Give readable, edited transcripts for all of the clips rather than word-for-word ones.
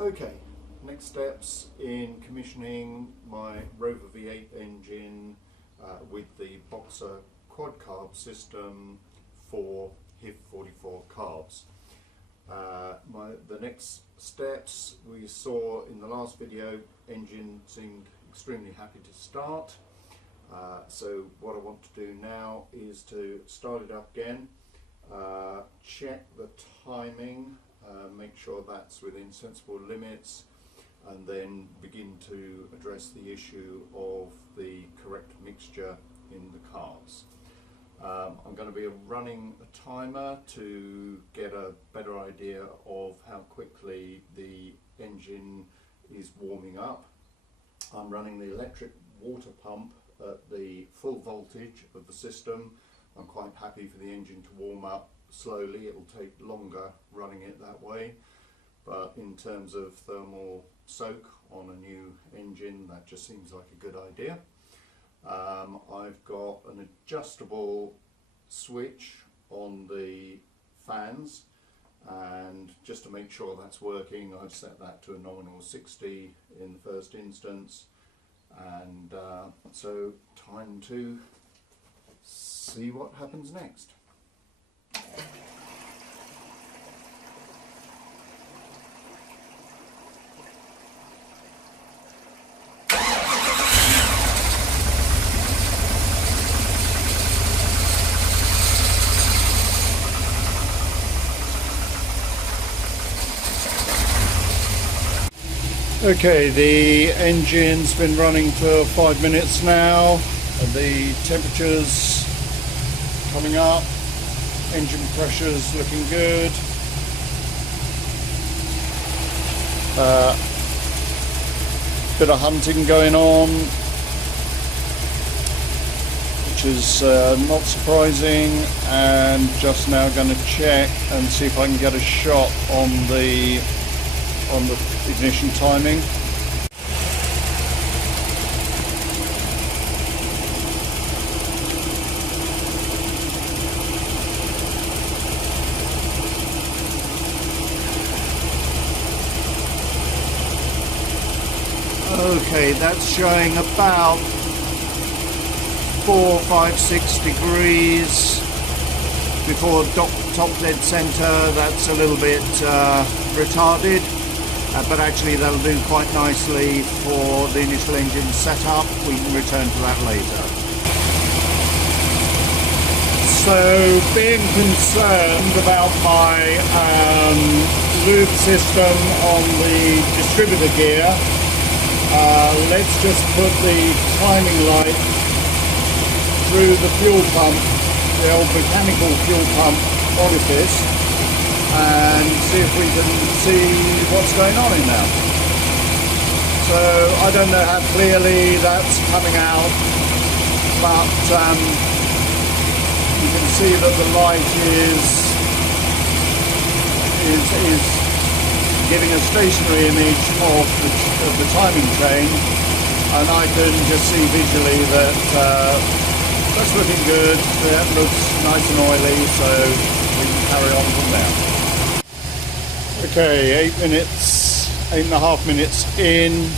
Okay, next steps in commissioning my Rover V8 engine with the Boxer Quad-Carb system for HIV44 carbs. The next steps we saw in the last video, engine seemed extremely happy to start. So what I want to do now is to start it up again, check the timing, make sure that's within sensible limits, and then begin to address the issue of the correct mixture in the carbs. I'm going to be running a timer to get a better idea of how quickly the engine is warming up. I'm running the electric water pump at the full voltage of the system. I'm quite happy for the engine to warm up slowly. It will take longer running it that way, but in terms of thermal soak on a new engine, that just seems like a good idea. I've got an adjustable switch on the fans, and just to make sure that's working, I've set that to a nominal 60 in the first instance, and so time to see what happens next. Okay, the engine's been running for 5 minutes now, and the temperature's coming up, engine pressure's looking good. Bit of hunting going on, which is not surprising, and just now going to check and see if I can get a shot on the ignition timing. Okay, that's showing about 4, 5, 6 degrees before top dead center. That's a little bit retarded. But actually that'll do quite nicely for the initial engine setup. We can return to that later. So, being concerned about my lube system on the distributor gear, let's just put the timing light through the fuel pump, the old mechanical fuel pump orifice, and see if we can see what's going on in there. So I don't know how clearly that's coming out, but you can see that the light is giving a stationary image of the timing chain, and I can just see visually that that's looking good. That looks nice and oily, so we can carry on from there. Okay, 8.5 minutes in.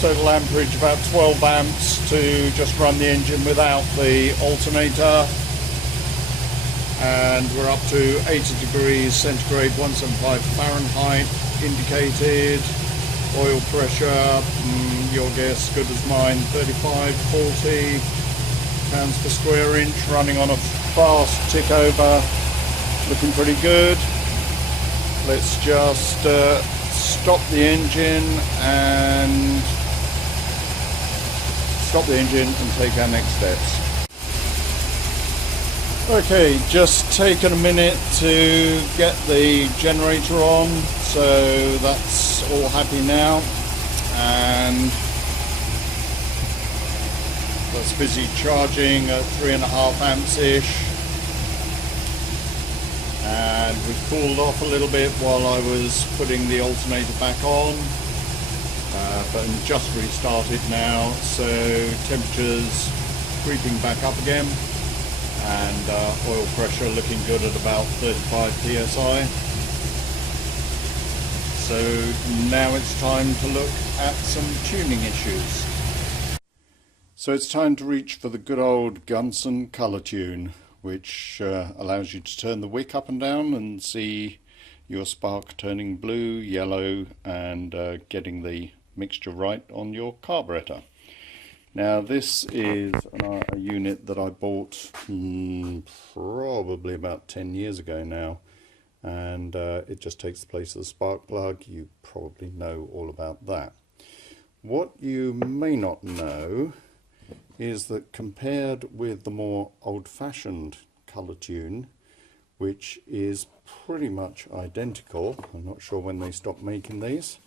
Total amperage about 12 amps to just run the engine without the alternator. And we're up to 80 degrees centigrade, 175 Fahrenheit indicated. Oil pressure, your guess, good as mine, 35, 40 pounds per square inch, running on a fast tick over. Looking pretty good. Let's just stop the engine and take our next steps. Okay, just taken a minute to get the generator on, so that's all happy now, and that's busy charging at 3.5 amps ish. And we've cooled off a little bit while I was putting the alternator back on, but just restarted now, so temperatures creeping back up again, and oil pressure looking good at about 35 psi. So now it's time to look at some tuning issues. So it's time to reach for the good old Gunson colour tune, which allows you to turn the wick up and down and see your spark turning blue, yellow, and getting the mixture right on your carburetor. Now this is a unit that I bought probably about 10 years ago now, and it just takes the place of the spark plug. You probably know all about that. What you may not know is that compared with the more old-fashioned colour tune, which is pretty much identical, I'm not sure when they stopped making these,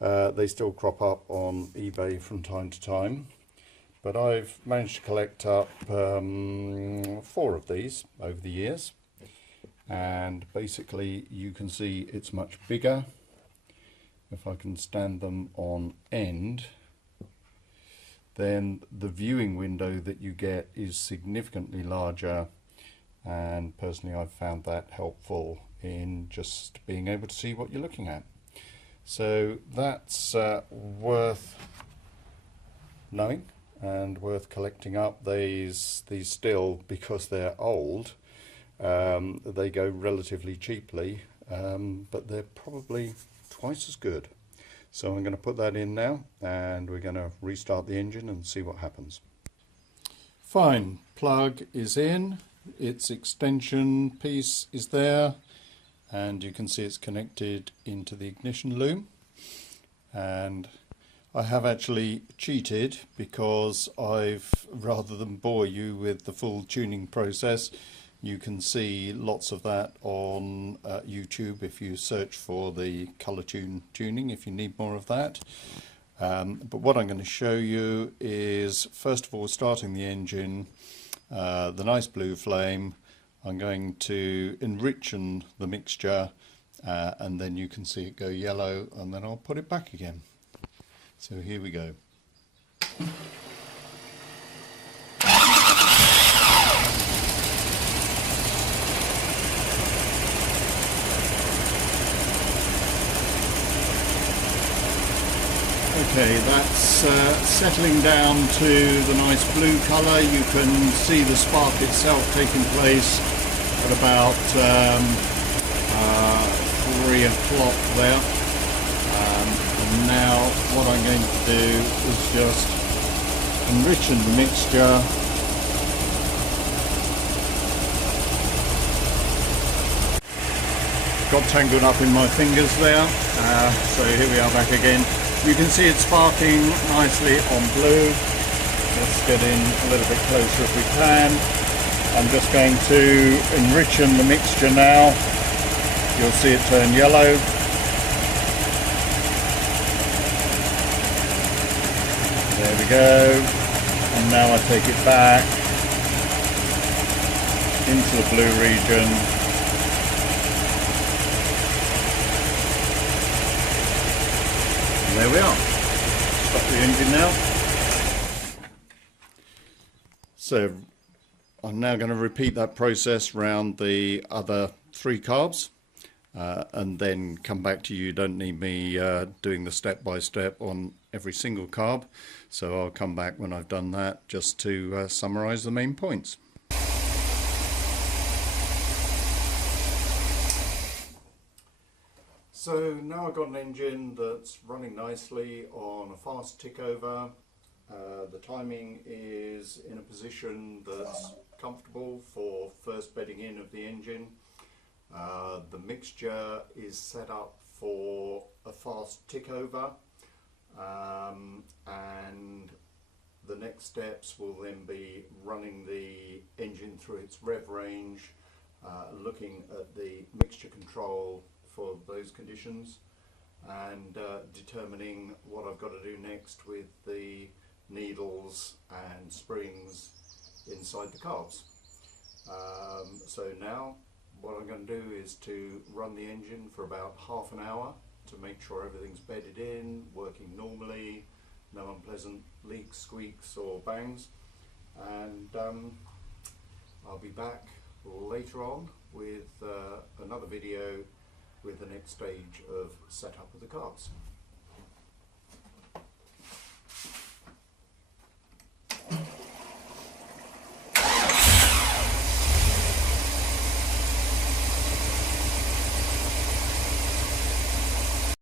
they still crop up on eBay from time to time, but I've managed to collect up 4 of these over the years, and basically you can see it's much bigger. If I can stand them on end, then the viewing window that you get is significantly larger, and personally I've found that helpful in just being able to see what you're looking at. So that's worth knowing and worth collecting up. These still, because they're old, they go relatively cheaply, but they're probably twice as good. So I'm going to put that in now, and we're going to restart the engine and see what happens. Fine, plug is in, its extension piece is there, and you can see it's connected into the ignition loom. And I have actually cheated, because rather than bore you with the full tuning process, you can see lots of that on YouTube if you search for the colour tuning, if you need more of that. But what I'm going to show you is, first of all, starting the engine, the nice blue flame. I'm going to enrich the mixture, and then you can see it go yellow, and then I'll put it back again. So here we go. Okay, that's settling down to the nice blue colour. You can see the spark itself taking place at about 3 o'clock there. And now what I'm going to do is just enrich the mixture. Got tangled up in my fingers there, so here we are back again. You can see it sparking nicely on blue. Let's get in a little bit closer if we can. I'm just going to enrich the mixture now. You'll see it turn yellow. There we go. And now I take it back into the blue region. There we are. Stop the engine now. So I'm now going to repeat that process round the other 3 carbs, and then come back to you. You don't need me doing the step-by-step on every single carb, so I'll come back when I've done that just to summarise the main points. So now I've got an engine that's running nicely on a fast tick over. The timing is in a position that's comfortable for first bedding in of the engine. The mixture is set up for a fast tick over, and the next steps will then be running the engine through its rev range, looking at the mixture control for those conditions, and determining what I've got to do next with the needles and springs inside the carbs. So now what I'm going to do is to run the engine for about half an hour to make sure everything's bedded in, working normally, no unpleasant leaks, squeaks or bangs, and I'll be back later on with another video with the next stage of setup of the cars.